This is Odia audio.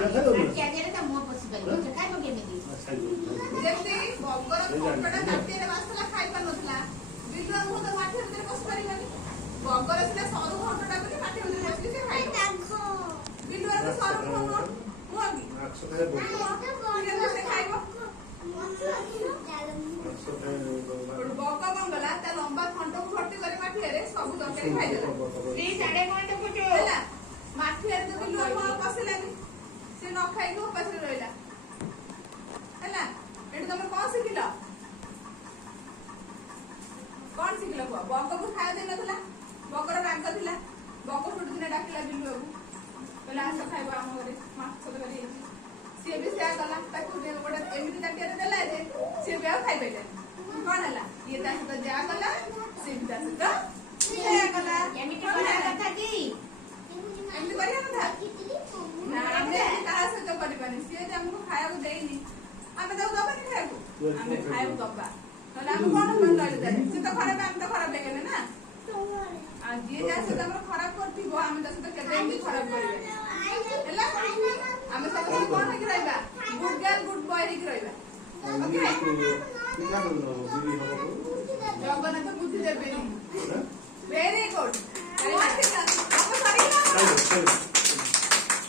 Gracias. ବଗର ସିନା ସରୁ ଘଣ୍ଟଟା ବୋଲି ମାଟି ଭିତରେ ବସିକି ସେ ଖାଇବ। ବିଲୁଆର ତ ସରୁ ଘଣ୍ଟ ନୁହଁ କି? ସେ ଖାଇବ। ବଗ କଣ କଲା ତା ଲମ୍ବା ଥଣ୍ଟକୁ ଭର୍ତ୍ତି କରି ମାଠିଆରେ ସବୁ ତରକାରୀ ଖାଇଦେଲା। ହେଲା ମାଠିଆରେ ତ ବିଲୁଆ ପଶିଲାନି, ସେ ନ ଖାଇକି ଉପାସରେ ରହିଲା। ହେଲା ଏଠି ତମେ କଣ ଶିଖିଲ? କଣ ଶିଖିଲ କୁହ? ବଗକୁ ଖାଇବା ଦେଇନଥିଲା, ବଗର ରାଗ ଥିଲା। ବଗ ଗୋଟେ ଦିନ ଡାକିଲା ବିଲୁଆକୁ, କହିଲା ଆସ ଖାଇବ ଆମ ଘରେ, ମାଛ ତରକାରୀ ହେଇଛି। ସିଏ ବି ସେୟା କଲା, ତାକୁ ଗୋଟେ ଏମିତି ତାଟିଆରେ ଦେଲା ଯେ ସିଏ ବି ଆଉ ଖାଇପାରିଲାନି। କଣ ହେଲା? ଇଏ ତା ସହିତ ଯାହା କଲା ସିଏ ବି ତା ସହିତ ସେୟା କଲା। ଏମିତି କରିବା କଥା ନା, ଆମେ କାହା ସହିତ କରିବାନି। ସିଏ ଯଦି ଆମକୁ ଖାଇବାକୁ ଦେଇନି ଆମେ ତାକୁ ଦବାନି ଖାଇବାକୁ, ଆମେ ଖାଇବାକୁ ଦବା। ନହେଲେ ଆମେ କଣ ଲଳିତା ସେ ତ ଖରାପ, ଆମେ ତ ଖରାପ ହେଇଗଲେ ନା। ଆଉ ଯିଏ ଯାହା ସହିତ ଆମର ଖରାପ କରିଥିବ ଆମେ ତା ସହିତ କେବେ ଏମିତି ଖରାପ କରିବାନି। ହେଲା ଆମେ ସବୁବେଳେ କଣ ହେଇକି ରହିବା? ଗୁଡ୍ ଗାର୍ଲ ଗୁଡ୍ ବୟ ହେଇକି ରହିବା। ଜଗନ୍ନାଥ ବୁଦ୍ଧି ଦେବେନି। Very good.